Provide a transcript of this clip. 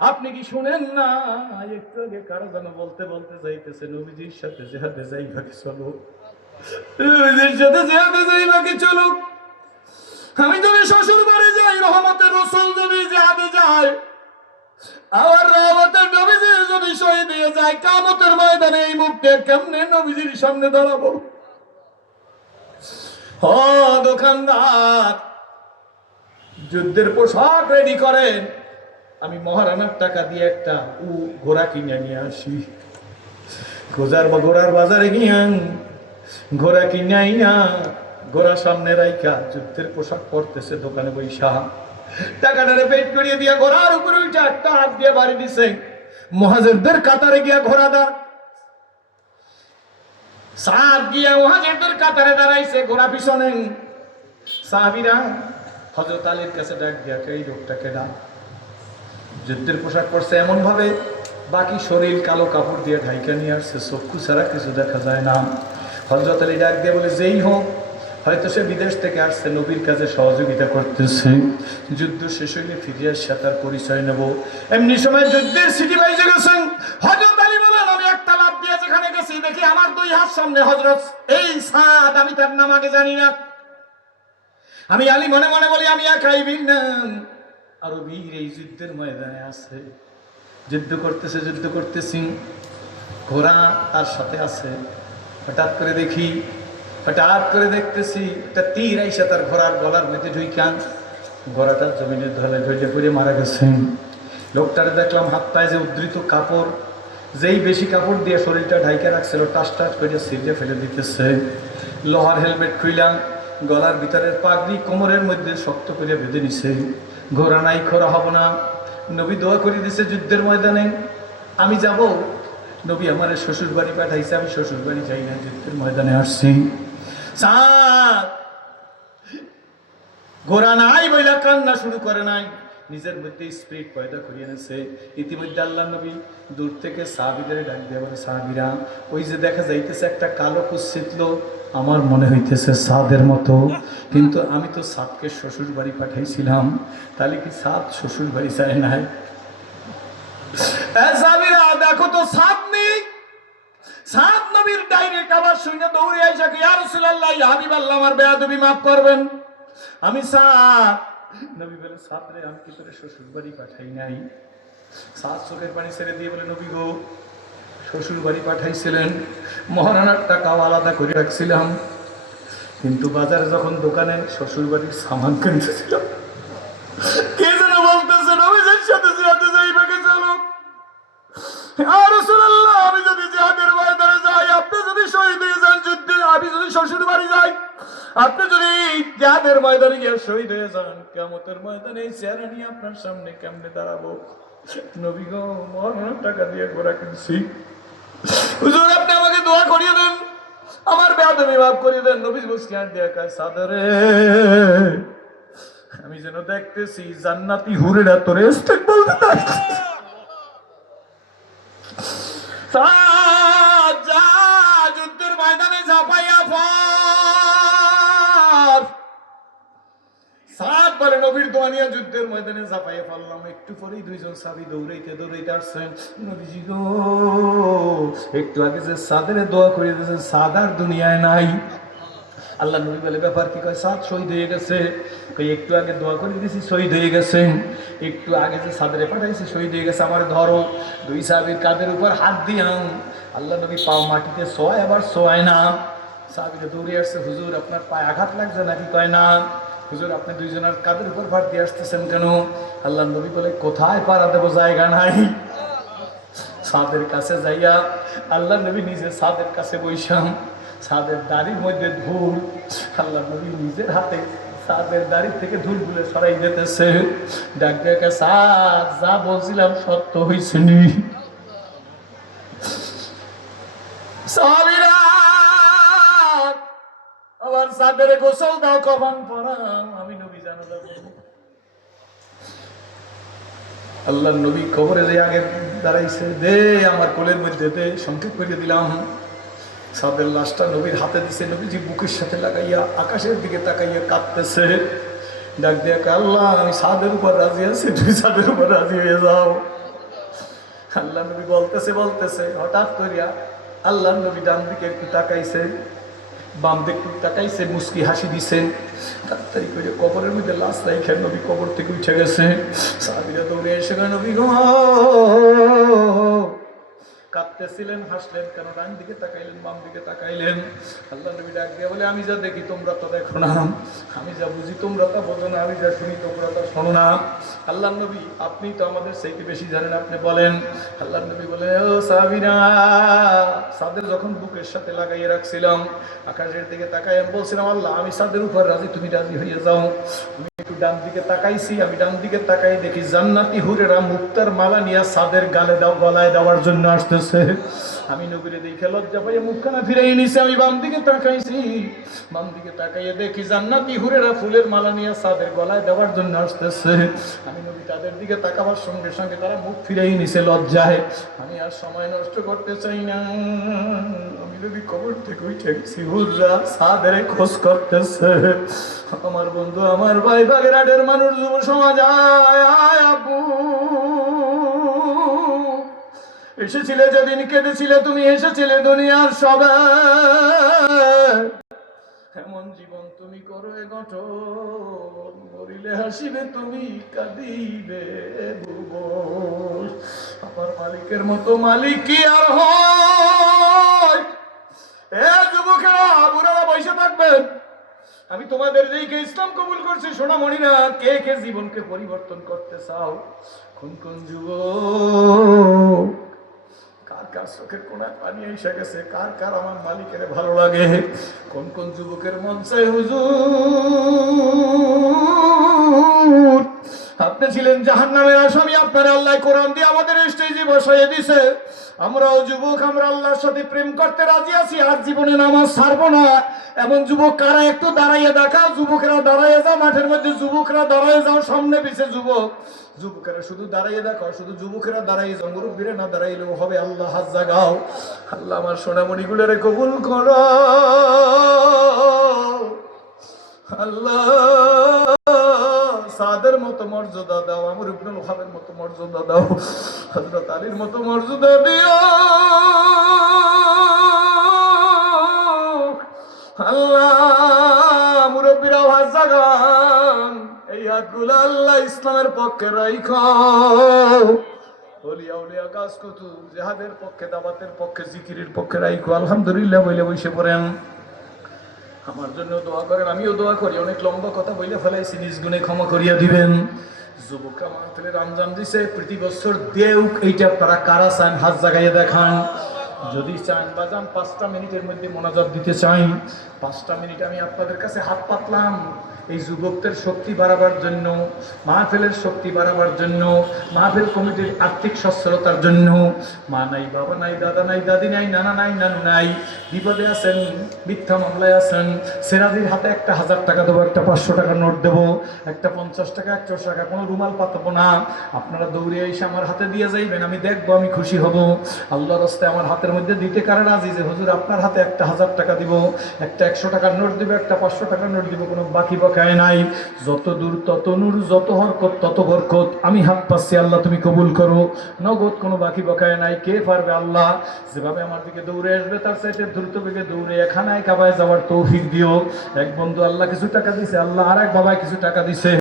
আপনি কি শুনেন না? একটু আগে কারো যেন বলতে বলতে যাইতেছে নবীজির সাথে জিহাদে যাইবা কি চলো, নবীজির সাথে জিহাদে যাইবা কি চলো। আমি যদি শ্বশুর বাড়ি যাই, রহমতের রাসূল যদি জিহাদে যায়, আমার রহমতের নবীজি যদি শহীদ হয়ে যায়, কিয়ামতের ময়দানে এই মুখে কেমনে নবীজির সামনে দাঁড়াবো? ও দোকানদার, যুদ্ধের পোশাক রেডি করেন, আমি মহারানার টাকা দিয়ে একটা ঘোড়া কিনে নিয়ে আসি। ঘোড়ার বাজারে গিয়ে ঘোড়া কিনে আইনা ঘোড়া সামনে রাইখা যুদ্ধের পোশাক পরতেছে দোকানে বৈশা, টাকাটারে পেট করিয়ে দিয়া ঘোড়ার উপরে উঠে একটা হাত দিয়ে বাড়ি দিছে। মুহাজিরদের কাতারে গিয়া ঘোড়া দাঁড়, সাদ গিয়া মুহাজিরদের কাতারে দাঁড়াইছে, ঘোড়া পিছনে। সাহাবীরা হযরত আলীর কাছে ডাক দিয়া, এই লোকটাকে ডাক। যুদ্ধের পোশাক পরছে এমন ভাবে, বাকি শরীর কালো কাপড় দিয়ে ঢাইকা নিয়ে আসছে, চক্ষু ছাড়া কিছু দেখা যায় না। হযরত আলী ডাক দিয়ে বলে, যেই হোক, হয়তো সে বিদেশ থেকে আসছে, নবীর কাছে সহযোগিতা করতেছে, যুদ্ধ শেষ হইলে ফিরে আসছে, তার পরিচয় নেব। এমনি সময় যুদ্ধের সিটি বাইজে গেছেন। হযরত আলী বলেন, আমি একটা লাফ দিয়ে যেখানে গেছি, দেখি আমার দুই হাত সামনে হযরত এই সাদ, আমি তার নাম আগে জানি না। আমি আলী মনে মনে বলি, আমি একাই বীর না, আরো বীর এই যুদ্ধের ময়দানে আছে। যুদ্ধ করতেছি, ঘোড়া তার সাথে আছে। হঠাৎ করে দেখতেছি একটা তীর আইসা তার ঘোড়ার গলার মধ্যে ঢুইকান, ঘোড়াটা জমিনের ঢলে ঢলে পড়ে মারা গেছেন। লোকটারে দেখলাম হাত পায়ে যে উদ্ধৃত কাপড়, যেই বেশি কাপড় দিয়ে শরীরটা ঢাইকা রাখছিল, টাস করে সিটে ফেলে দিতেছে। লোহার হেলমেট খুইলাম, গলার ভিতরের পাগড়ি কোমরের মধ্যে শক্ত করে বেঁধে নিছে। ঘোড়া নাই, খোরা হব না। নবী দোয়া করে দিছে যুদ্ধের ময়দানে আমি যাব। নবী আমার শ্বশুর বাড়ি পাঠাইছে, আমি শ্বশুর বাড়ি যাই না, যুদ্ধের ময়দানে আসছি। ঘোড়া নাই বইলা কান্না শুরু করে নাই, নিজের মধ্যে স্পিরিট পয়দা করিয়ে এনেছে। ইতিমধ্যে আল্লাহ নবী দূর থেকে সাহাবীদের ডাক দিয়ে বলে, সাহাবীরা, ওই যে দেখা যাইতেছে একটা কালো কুৎসিত লোক, আমার মনে হইতেছে সাদের মতো, কিন্তু আমি তো সাদকে শ্বশুর বাড়ি পাঠাইছিলাম, তাহলে কি সাদ শ্বশুর বাড়ি যায় নাই? সাহাবীরা, দেখো তো সাদ নেই। সাদ নবীর ডাইরেক্ট আবার শুনে দৌড়ে আইসা, ইয়া রাসূলুল্লাহ, ইয়া হাবিবাল্লাহ, আমার বেয়াদবি মাফ করবেন, আমি সাদ। নবী বলে, সাদ রে, আমি কি তোরে শ্বশুর বাড়ি পাঠাই নাই? সাদ চোখের পানি ছেড়ে দিয়ে বলে, নবী গো, শ্বশুর বাড়ি পাঠাইছিলেন, মহারানার টাকাও আলাদা করে রাখছিলাম, কিন্তু বাজারে যখন দোকানে শ্বশুর বাড়ির সামান কিনতেছিলাম, কে যেন বলতেছে, নবীজির সাথে জিহাদে যাইবা কি চলো। ইয়া রাসূলুল্লাহ, আমি যদি জিহাদের ময়দানে যাই, আপনি যদি শহীদ হয়ে যান যুদ্ধে, আমি যদি শ্বশুর বাড়ি যাই, আপনি যদি জিহাদের ময়দানে গিয়ে শহীদ হয়ে যান, কিয়ামতের ময়দানে এই চেহারা নিয়ে আপনার সামনে কেমনে দাঁড়াবো? নবী গো, মহারানার টাকা দিয়ে ঘোড়া কিনছি, হুজুর আপনি আমাকে দোয়া করিয়ে দেন, আমার বেয়াদবি মাফ করিয়ে দেন। নবী মুস্কান দিয়ে কয়, সাদরে, আমি যেন দেখতেছি জান্নাতি হুরেরা তোরে ইস্তেকবাল দিতে আসছে। যা, যুদ্ধের ময়দানে ঝাঁপাইয়া পড়। সাদ বলে, নবীর দোয়া নিয়ে যুদ্ধের ময়দানে ঝাঁপাইয়া পড়লাম। একটু পরেই দুইজন সাহাবী দৌড়াইতে আসছেন। নবীজি গো, একটু আগে যে সাদের দোয়া করে দিয়েছেন, সাদ আর দুনিয়ায় নাই। আল্লাহ নবী বলে, ব্যাপার কি? কয়, সাদ শহীদ হয়ে গেছে। একটু আগে দোয়া করে দিয়েছি, শহীদ হয়ে গেছেন। একটু আগে যে সাদরে পাঠাইছি, শহীদ হয়ে গেছে। আমার ধরো। দুই সাহাবীর কাঁধের উপর হাত দিয়াম, আল্লাহ নবী পাও মাটিতে ছোঁয়, আবার ছোঁয় না। সাহাবীরা দৌড়ে আসছে, হুজুর আপনার পায়ে আঘাত লাগছে নাকি? কয় না। হুজুর আপনি দুইজনের কাঁধের উপর ভার দিয়ে আসতেছেন কেন? আল্লাহ নবী বলে, কোথায় পাড়া দেবো, জায়গা নাই। সাদের কাছে যাইয়া আল্লাহ নবী নিজে সাদের কাছে বইসাম, সাদের দাড়ির মধ্যে ধুল, আল্লাহ নবী নিজের হাতে সাদের দাড়ি থেকে ধুল গুলে সরাই দিতেছে। ডাক দেখে, সাদ, যা বলছিলাম সত্য হয়েছে নি। সাহাবীরা, আবার সাদের গোসল দাও, কফন পরাও, আমি নবী জানালা দেব। আল্লাহ নবী কবরে যে আগে দাঁড়াইছে, দে আমার কোলের মধ্যে দে, সংক্ষেপ করে দিলাম। সাদের লাশটা নবীর হাতে দিছে, নবীজি বুকের সাথে লাগাইয়া আকাশের দিকে তাকাইয়া কাঁদতেছে। ডাক দিয়ে, আল্লাহ আমি সাদের উপর রাজি আছি, তুই সাদের উপর রাজি হয়ে যাও। আল্লাহ নবী বলতেছে হঠাৎ করিয়া আল্লাহ নবী ডান দিকে একটু তাকাইছে, বাম দিকে একটু তাকাইছে, মুস্কি হাসি দিছে। তাড়াতাড়ি করে কবরের মধ্যে লাশ রাইখা নবী কবর থেকে উঠে গেছে। সাহাবীরা দৌড়ে এসে নবী গো কাঁদতেছিলেন, হাসলেন কেন? ডান দিকে তাকাইলেন, বাম দিকে তাকাইলেন। আল্লাহ নবী ডাক দিয়ে বলে, আমি যা দেখি তোমরা তো দেখো না, আমি যা বুঝি তোমরা তা বোঝো না, আমি যা শুনি তোমরা তা শোনো না। আল্লাহ নবী আপনি তো আমাদের সেইটি বেশি জানেন, আপনি বলেন। আল্লাহ নবী বলে, ও সাহাবীরা, সাদের যখন বুকের সাথে লাগাইয়ে রাখছিলাম, আকাশের দিকে তাকাই আমি বলছিলাম, আল্লাহ আমি সাদের উপর রাজি, তুমি রাজি হয়ে যাও। আমি একটু ডান দিকে তাকাইছি, আমি ডান দিকে তাকাই দেখি জান্নাতি হুরেরা মুক্তার মালা নিয়ে সাদের গলায় দেওয়ার জন্য আসতেছে। আমি নবীরে দেখে লজ্জা পাইয়া মুখখানা ফিরাই নিছি। আমি বাম দিকে তাকাইছি, বাম দিকে তাকাইয়ে দেখি জান্নাতি হুরেরা ফুলের মালা নিয়ে সাদের গলায় দেওয়ার জন্য আসতেছে। আমি নবী তাদের দিকে তাকাবার সঙ্গে সঙ্গে তারা মুখ ফিরাই নিছে লজ্জায়। আমি আর সময় নষ্ট করতে চাই না, আমি নবী কবর থেকে উঠে গেছি, হুররা সাদের খোঁজ করতেছে। আমার বন্ধু, আমার ভাই, বাগেরহাটের মানুষ, যুব সমাজ, আয় আবু এসেছিলে যেদিন কেঁদেছিলে তুমি, এসেছিলে দুনিয়ার সবে, এমন জীবন তুমি করো এ গঠন, মরিলে হাসিবে তুমি, কাঁদিবে ভুবন। আমার মালিকের মতো মালিক কি আর হয়? এ যুবকেরা, বুড়ারা বসে থাকবেন। আমি তোমাদের দিকে ইসলাম কবুল করছি, সোনামণিরা, কে কে জীবনকে পরিবর্তন করতে চাও? কোন কোন যুবক, কার কার চোখের কোণায় পানি এসে গেছে? কার কার আমার মালিকের ভালো লাগে? কোন কোন যুবকের মন চাই হুজুর আপনি ছিলেন জাহান্নামের আসামি, আপনার আল্লাহ কোরআন দিয়ে আমাদের স্টেজে বসাইয়ে দিছে। আমরাও যুবক, আমরা আল্লাহর সাথে প্রেম করতে রাজি আছি, আর জীবনে নামাজ ছাড়বো না। এমন যুবক কারা? একটু দাঁড়াইয়ে দেখাও। যুবকেরা দাঁড়াইয়ে যাও মাঠের মধ্যে, যুবকরা দাঁড়াইয়ে যাও সামনে পিছে। যুবকেরা শুধু দাঁড়াইয়ে দেখো, শুধু যুবকেরা দাঁড়াইয়ে যাও, মুরব্বীরা না দাঁড়াইলেও হবে। আল্লাহ হাত জাগাও। আল্লাহ আমার সোনামণিগুলোরে কবুল করো। আল্লাহ সাদের মতো মর্যাদা দাও, আমর ইবনুল ওয়াহাবের মতো মর্যাদা দাও, হযরত আলীর মতো মর্যাদা দিও। আল্লাহ মুরব্বীরা হাত জাগান, এই হাতগুলো আল্লাহ ইসলামের পক্ষে রাইখো। ওলিয়া উলিয়া কাজ কুতু জিহাদের পক্ষে, দাওয়াতের পক্ষে, জিকিরের পক্ষে রাইখো। আলহামদুলিল্লাহ বলে বসে পড়েন। আমার জন্য দোয়া করেন, আমিও দোয়া করি। অনেক লম্বা কথা বলে ফেলাইছি, নিজ গুণে ক্ষমা করিয়া দিবেন। যুবকরা মাহফিলে রমজান দিছে, প্রতি বছর দেউক। এইটা আপনারা কারা চান? হাত জাগাইয়ে দেখান। যদি চান বাজান 5টা মিনিটের মধ্যে মোনাজাত দিতে চাই, 5টা মিনিট আমি আপনাদের কাছে হাত পাতলাম। এই যুবকদের শক্তি বাড়াবার জন্য, মাহফিলের শক্তি বাড়াবার জন্য, মাহফিল কমিটির আর্থিক সচ্ছলতার জন্য। মা নাই, বাবা নাই, দাদা নাই, দাদি নাই, নানা নাই, নানু নাই, বিপদে আছেন, মিথ্যা মামলায় আছেন, সেরাজির হাতে একটা 1000 টাকা দেবো, একটা 500 টাকা নোট দেবো, একটা 50 টাকা, 100 টাকা, কোনো রুমাল পাতবো না। আপনারা দৌড়ে এসে আমার হাতে দিয়ে যাইবেন, আমি দেখবো, আমি খুশি হব। আল্লাহর রাস্তায় আমার হাতের মধ্যে দিতে কারা রাজি? যে হুজুর আপনার হাতে একটা 1000 টাকা দিব, একটা 100 টাকার নোট দিব, একটা 500 টাকার নোট দিব, কোনো বাকি বকায় নাই। যত দূর তত নূর, যত হরকত তত বরকত। আমি হাত পাচ্ছি, আল্লাহ তুমি কবুল করো। নগদ কোনো বাকি বকায় নাই। কে পারবে? আল্লাহ যেভাবে আমার দিকে দৌড়ে আসবে তার চাইতে দ্রুত বেগে দৌড়ে খানায় কাবায় যাওয়ার তৌফিক দিও। এক বন্ধু আল্লাহ কিছু টাকা দিছে, আল্লাহ আর এক বাবায় কিছু টাকা দিছে।